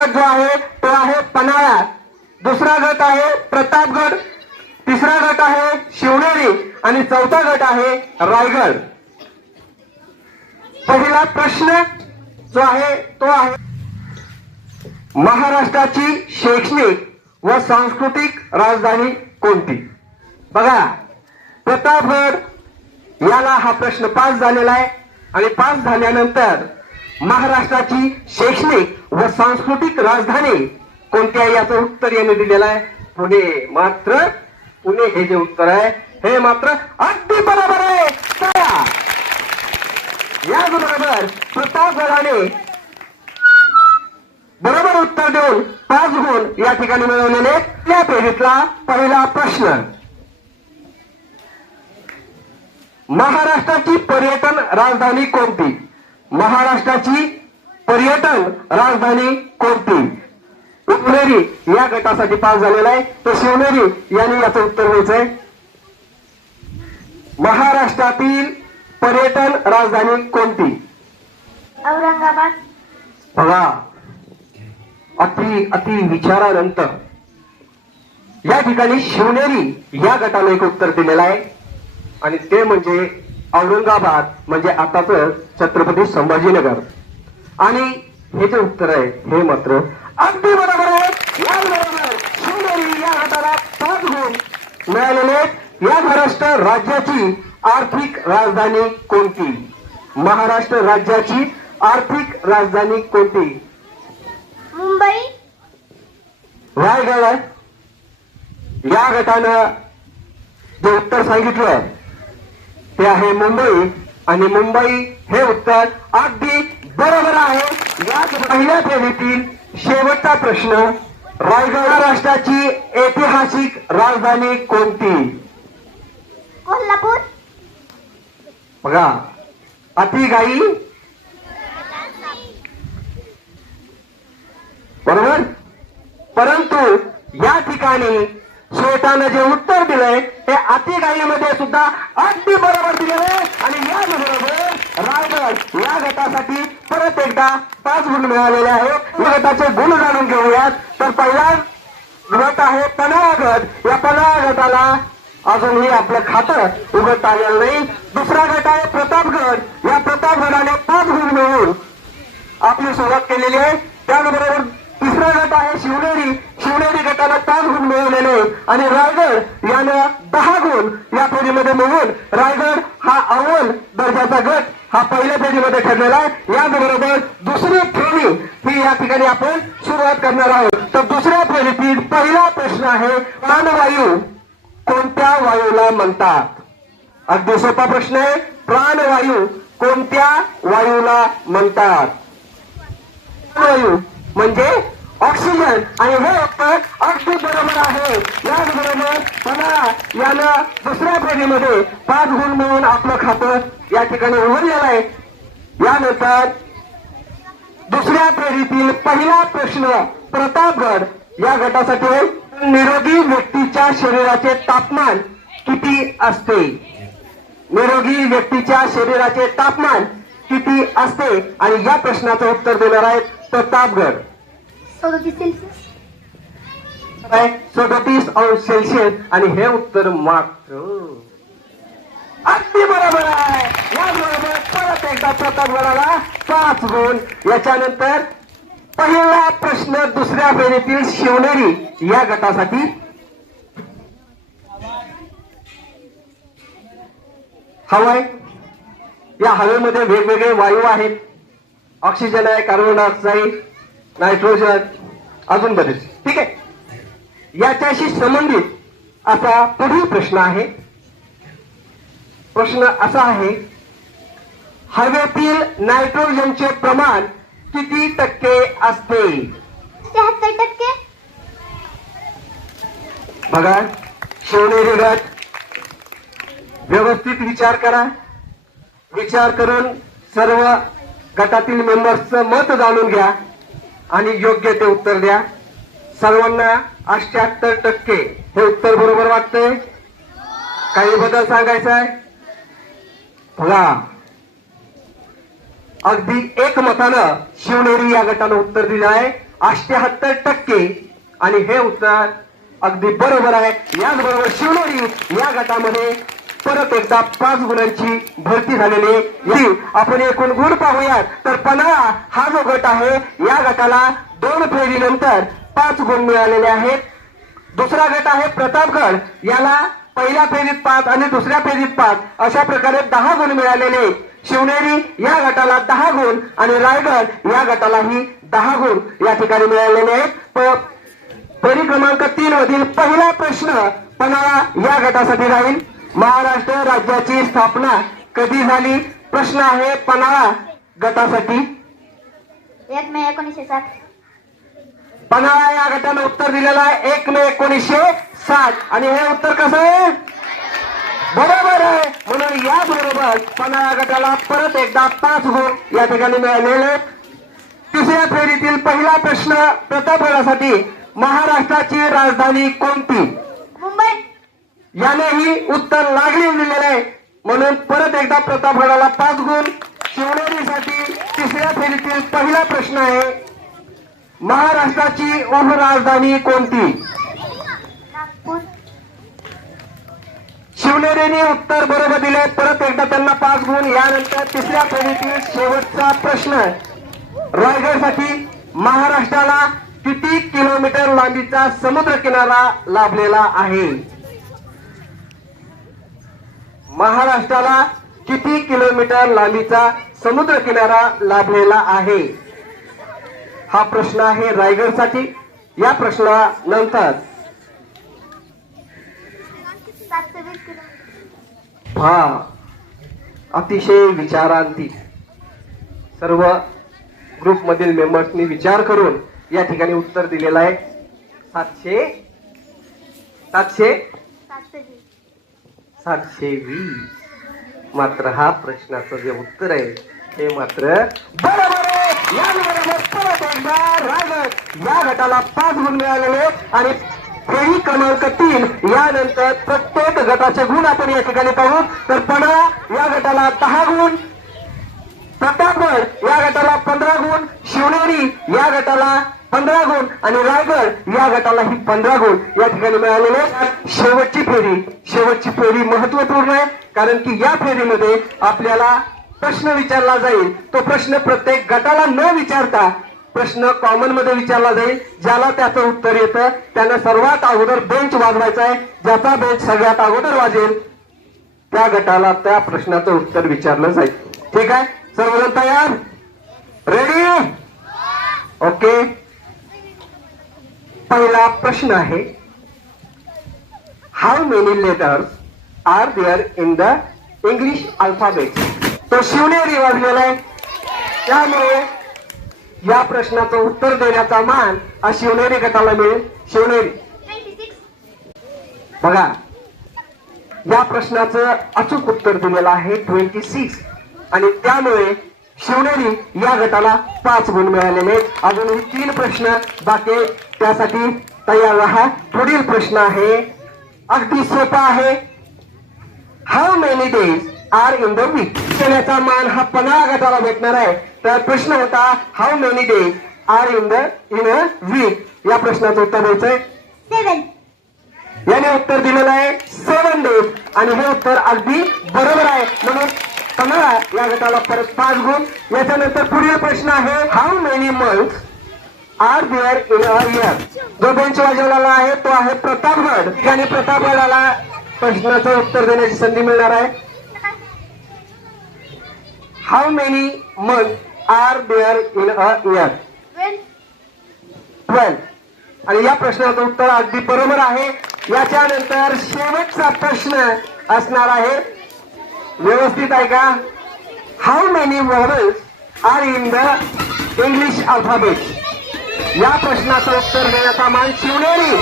जो आहे तो आहे पन्हाळा. दुसरा गट आहे प्रतापगड. तिसरा गट आहे शिवनेरी आणि चौथा गट आहे रायगड. पहिला प्रश्न जो आहे तो आहे महाराष्ट्राची शैक्षणिक व सांस्कृतिक राजधानी कोणती? बघा प्रतापगड याला हा प्रश्न पास झालेला आहे. आणि पास झाल्यानंतर महाराष्ट्राची शैक्षणिक व सांस्कृतिक राजधानी कोणती आहे याचं उत्तर यांनी दिलेलं आहे? पुणे मात्र पुणे हे जे उत्तर आहे हे मात्र अगदी बरोबर आहे. याच याचबरोबर प्रतापगडाने बरोबर उत्तर देऊन पाच गुण या ठिकाणी मिळवलेले त्या पेढीतला पहिला प्रश्न. महाराष्ट्राची पर्यटन राजधानी कोणती? महाराष्ट्राची पर्यटन राजधानी कोणती? शिवनेरी या गटासाठी पास झालेला आहे. तर शिवनेरी यांनी याचं उत्तर द्यायचंय महाराष्ट्रातील पर्यटन राजधानी कोणती? औरंगाबाद. बघा अति अति विचारानंतर. या ठिकाणी शिवनेरी या गटाला एक उत्तर दिलेलं आहे. आणि ते म्हणजे औरंगाबाद म्हणजे आताच छत्रपती संभाजीनगर. आणि हे जे उत्तर आहे हे मात्र अगदी बरोबर आहे. याचबरोबर शिवनेरी या गटाला पाच गुण मिळालेले. या महाराष्ट्र राज्याची आर्थिक राजधानी कोणती? महाराष्ट्र राज्याची आर्थिक राजधानी कोणती? मुंबई. रायगड. या गटानं जे उत्तर सांगितलं ते आहे मुंबई आणि मुंबई हे उत्तर अगदी बरोबर आहे. याच पहिल्या फेरीतील शेवटचा प्रश्न रायगड राष्ट्राची ऐतिहासिक राजधानी कोणती? कोल्हापूर. बघा अतिगाई बरोबर? परंतु या ठिकाणी श्वेतानं जे उत्तर दिलंय हे अतिगायीमध्ये सुद्धा अगदी बरोबर दिलेलं आहे. आणि याचबरोबर रायगड या गटासाठी परत एकदा पाच गुण मिळालेले आहेत या गटाचे गुण जाणून घेऊयात. तर पहिला गट आहे पन्हाळा गट या पन्हाळा गटाला अजूनही आपलं खातं उघडता आलेलं नाही. दुसरा गट आहे प्रतापगड. या प्रतापगडाने पाच गुण मिळवून आपली सुरुवात केलेली आहे. त्याचबरोबर तिसरा गट आहे शिवनेरी शिवनेरी पाच गुण मिळवलेले आणि रायगड यानं दहा गुण या फेरीमध्ये मिळवून रायगड हा अव्वल दर्जाचा गट हा पहिल्या फेरीमध्ये ठरलेला आहे. याबरोबर दुसरी फेरी ही या ठिकाणी आपण सुरुवात करणार आहोत. तर दुसऱ्या फेरीतील पहिला प्रश्न आहे प्राणवायू कोणत्या वायूला म्हणतात? अगदी सोपा प्रश्न आहे प्राणवायू कोणत्या वायूला म्हणतात? प्राणवायू म्हणजे ऑक्सिजन आणि हे उत्तर अगदी बरोबर आहे. याचबरोबर मला यानं दुसऱ्या फेरीमध्ये पाच गुण मिळून आपलं खातं या ठिकाणी उघडलेलं आहे. यानंतर दुसऱ्या फेरीतील पहिला प्रश्न प्रतापगड या गटासाठी निरोगी व्यक्तीच्या शरीराचे तापमान किती असते? निरोगी व्यक्तीच्या शरीराचे तापमान किती असते? आणि या प्रश्नाचं उत्तर देणार आहे प्रतापगड. सदोतीस सेल्सिअस आहे सदतीस अंश सेल्सिअस. आणि हे उत्तर मात्र. अगदी बरोबर आहे. याचबरोबर परत एकदा प्रतापगडाला पाच गुण. याच्यानंतर पहिला प्रश्न दुसऱ्या फेरीतील शिवनेरी या गटासाठी. हवाय या हवेमध्ये वेगवेगळे वायू आहेत. ऑक्सिजन आहे कार्बन डायऑक्साईड. नायट्रोजन अजून बरेच. ठीक आहे? याच्याशी संबंधित असा पुढील प्रश्न आहे. प्रश्न असा आहे हवेतील नायट्रोजनचे प्रमाण किती टक्के असते? शहात्तर टक्के. बघा शिवनेरी गट व्यवस्थित विचार करा. विचार करून सर्व गटातील मेंबर्सचं मत जाणून घ्या. आणि योग्य ते उत्तर द्या. सर्वांना अष्ट्याहत्तर टक्के हे उत्तर बरोबर वाटतंय? काही बदल सांगायचा आहे? बघा. अगदी एकमतानं शिवनेरी या गटानं उत्तर दिलं आहे. अष्ट्याहत्तर टक्के. आणि हे उत्तर अगदी बरोबर आहे. याचबरोबर शिवनेरी या गटामध्ये परत एकदा पाच गुणांची भरती झालेली आहे. आपण एकूण गुण पाहूयात. तर पन्हाळा हा जो गट आहे या गटाला दोन फेरीनंतर पाच गुण मिळालेले आहेत. दुसरा गट आहे प्रतापगड. याला पहिल्या फेरीत पाच आणि दुसऱ्या फेरीत पाच. अशा प्रकारे दहा गुण मिळालेले. शिवनेरी या गटाला दहा गुण आणि रायगड या गटालाही दहा गुण या ठिकाणी मिळालेले आहेत. फेरी क्रमांक तीन मधील पहिला प्रश्न पन्हाळा या गटासाठी राहील. महाराष्ट्र राज्याची स्थापना कधी झाली? प्रश्न आहे पन्हाळा गटासाठी. एक मे एकोणीसशे साठ. पन्हाळा या गटानं उत्तर दिलेलं आहे. एक मे एकोणीसशे साठ. आणि हे उत्तर कसं आहे? बरोबर आहे. म्हणून या बरोबर पन्हाळा गटाला परत एकदा पाच गुण या ठिकाणी मिळालेले. तिसऱ्या फेरीतील पहिला प्रश्न प्रतापगडासाठी महाराष्ट्राची राजधानी कोणती? यानेही उत्तर लागले दिलेले आहे म्हणून परत एकदा प्रतापगडाला पाच गुण. शिवनेरीसाठी तिसऱ्या फेरीतील पहिला प्रश्न आहे महाराष्ट्राची उपराजधानी कोणती? शिवनेरीने उत्तर बरोबर दिले परत एकदा त्यांना पाच गुण. यानंतर तिसऱ्या फेरीतील शेवटचा प्रश्न. रायगडसाठी महाराष्ट्राला किती किलोमीटर लांबीचा समुद्र किनारा लाभलेला आहे? महाराष्ट्राला किती किलोमीटर लांबीचा समुद्र किनारा लाभलेला आहे? हा प्रश्न आहे रायगडसाठी. या प्रश्नानंतर हा अतिशय विचारांती. सर्व ग्रुपमधील मेंबर्सनी विचार करून या ठिकाणी उत्तर दिलेलं आहे. सातशे सातशे सातशे वीस मात्र हा प्रश्नाचं जे उत्तर आहे हे मात्र बरोबर या गटाला पाच गुण मिळालेले आणि फेरी क्रमांक तीन यानंतर प्रत्येक गटाचे गुण आपण या ठिकाणी पाहू. तर पन्हाळा या गटाला दहा गुण. प्रतापगड या गटाला पंधरा गुण. शिवनेरी या गटाला पंधरा गुण आणि रायगड या गटाला ही पंधरा गुण या ठिकाणी मिळालेले. शेवटची फेरी. शेवटची फेरी महत्त्वपूर्ण आहे कारण की या फेरीमध्ये आपल्याला प्रश्न विचारला जाईल. तो प्रश्न प्रत्येक गटाला न विचारता प्रश्न कॉमनमध्ये विचारला जाईल ज्याला त्याचं उत्तर येतं. त्यानं सर्वात अगोदर बेंच वाजवायचा आहे. ज्याचा बेंच सगळ्यात अगोदर वाजेल त्या गटाला त्या प्रश्नाचं उत्तर विचारलं जाईल. ठीक आहे? सर्वजण तयार? रेडी ओके पहिला प्रश्न आहे how many letters are there in the English alphabet तो शिवनेरी वाजलेला आहे. त्यामुळे या प्रश्नाचं उत्तर देण्याचा मान हा शिवनेरी गटाला मिळेल. शिवनेरी. बघा या प्रश्नाचं अचूक उत्तर दिलेलं आहे ट्वेंटी सिक्स आणि त्यामुळे शिवनेरी या गटाला पाच गुण मिळालेले आहेत. अजूनही तीन प्रश्न बाकी त्यासाठी तयार राहा. पुढील प्रश्न आहे अगदी सोपा आहे. How many days are in the week देण्याचा मान हा पन्हाळा गटाला भेटणार आहे. तर प्रश्न होता how many days are in the in a week या प्रश्नाचं उत्तर द्यायचंय. याने उत्तर दिलेलं आहे सेवन डेज आणि हे उत्तर अगदी बरोबर आहे. म्हणून पन्हाळा या गटाला परत पाच गुण. याच्यानंतर पुढील प्रश्न आहे how many month are there in a year जो बेंच वाजवलेला आहे तो आहे प्रतापगड आणि प्रतापगडाला प्रश्नाचं उत्तर देण्याची संधी मिळणार आहे. How many month are there in a year twelve twelve आणि या प्रश्नाचं उत्तर अगदी बरोबर आहे. याच्यानंतर शेवटचा प्रश्न असणार आहे. व्यवस्थित आहे का? How many vowels are in the English alphabet या प्रश्नाचं उत्तर देण्याचा मान शिवनेरी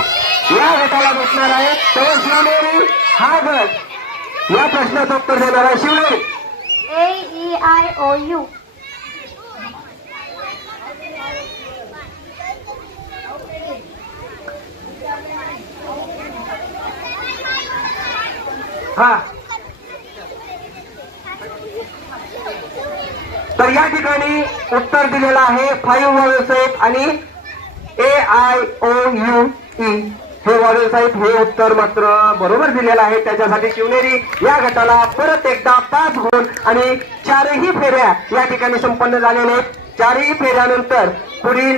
या गटाला भेटणार आहे. तर शिवनेरी हा गट. या प्रश्नाचं उत्तर देणार आहे Shivneri. A E I O U हा. तर या ठिकाणी उत्तर दिलेलं आहे फाईव्ह वॉवेल्स आहेत A I O U E हे वॉडेल साहेब हे उत्तर मात्र बरोबर दिलेलं आहे. त्याच्यासाठी शिवनेरी या गटाला परत एकदा पाच गुण आणि चारही फेऱ्या या ठिकाणी संपन्न झालेल्या आहेत. चारही फेऱ्यानंतर पुढील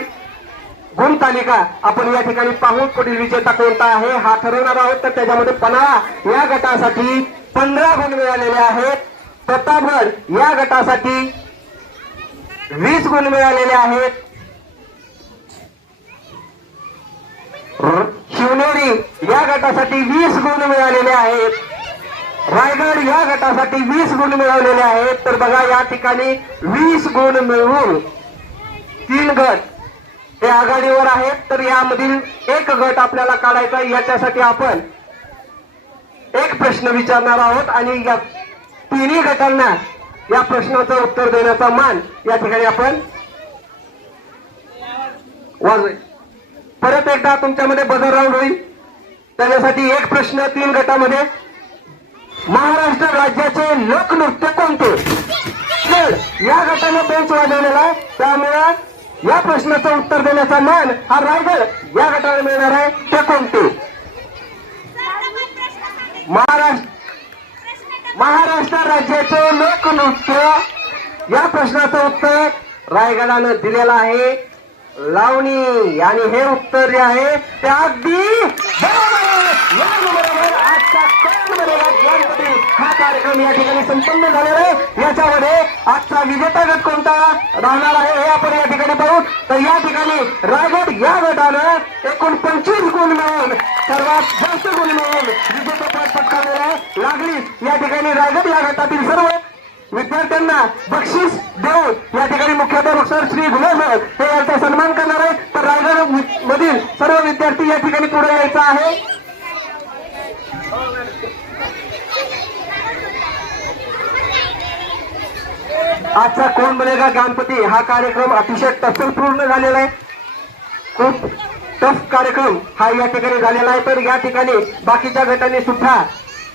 गुण तालिका आपण या ठिकाणी पाहू पुढील विजेता कोणता आहे हा ठरवणार आहोत. तर त्याच्यामध्ये पन्हाळा या गटासाठी पंधरा गुण मिळालेले आहेत. प्रतापगड या गटासाठी वीस गुण मिळालेले आहेत. शिवनेरी या गटासाठी वीस गुण मिळालेले आहेत. रायगड या गटासाठी वीस गुण मिळवलेले आहेत. तर बघा या ठिकाणी वीस गुण मिळवून तीन गट हे आघाडीवर आहेत. तर यामधील एक गट आपल्याला काढायचा याच्यासाठी आपण एक प्रश्न विचारणार आहोत आणि या तिन्ही गटांना या प्रश्नाचं उत्तर देण्याचा मान या ठिकाणी आपण वाजवेल. परत एकदा तुमच्यामध्ये बदल राऊंड होईल. त्याच्यासाठी एक प्रश्न तीन गटामध्ये. महाराष्ट्र राज्याचे लोकनृत्य कोणते? या गटाने बेंच वाजवलेला आहे. त्यामुळे या प्रश्नाचं उत्तर देण्याचा मान हा रायगड या गटाला मिळणार आहे. ते कोणते? महाराष्ट्र महाराष्ट्र राज्याचे लोकनृत्य. या प्रश्नाचं उत्तर रायगडानं दिलेलं आहे. लावणी आणि हे उत्तर जे आहे ते अगदी हा कार्यक्रम या ठिकाणी संपन्न झालेला आहे. याच्यामध्ये आजचा विजेता गट कोणता राहणार आहे हे आपण या ठिकाणी पाहू. तर या ठिकाणी रायगड या गटानं एकूण पंचवीस गुण मिळून सर्वात जास्त गुण मिळून विजेतेपद पटकावलेला आहे. या ठिकाणी रायगड या गटातील सर्व विद्यार्थ्यांना बक्षीस देऊन या ठिकाणी मुख्याध्यापक सर श्री गुलासर हे यांचा सन्मान करणार आहे तर रायगड मधील सर्व विद्यार्थी या ठिकाणी पुढे यायचा आहे. आजचा कोण बनेगा गणपती? हा कार्यक्रम अतिशय टसलपूर्ण झालेला आहे. खूप टफ कार्यक्रम हा या ठिकाणी झालेला आहे. तर या ठिकाणी बाकीच्या गटांनी सुद्धा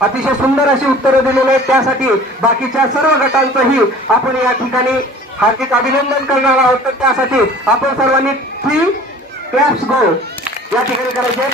अतिशय सुंदर अशी उत्तरं दिलेली आहेत. त्यासाठी बाकीच्या सर्व गटांचंही आपण या ठिकाणी हार्दिक अभिनंदन करणार आहोत. तर त्यासाठी आपण सर्वांनी थ्री क्लॅप्स गो या ठिकाणी करायचे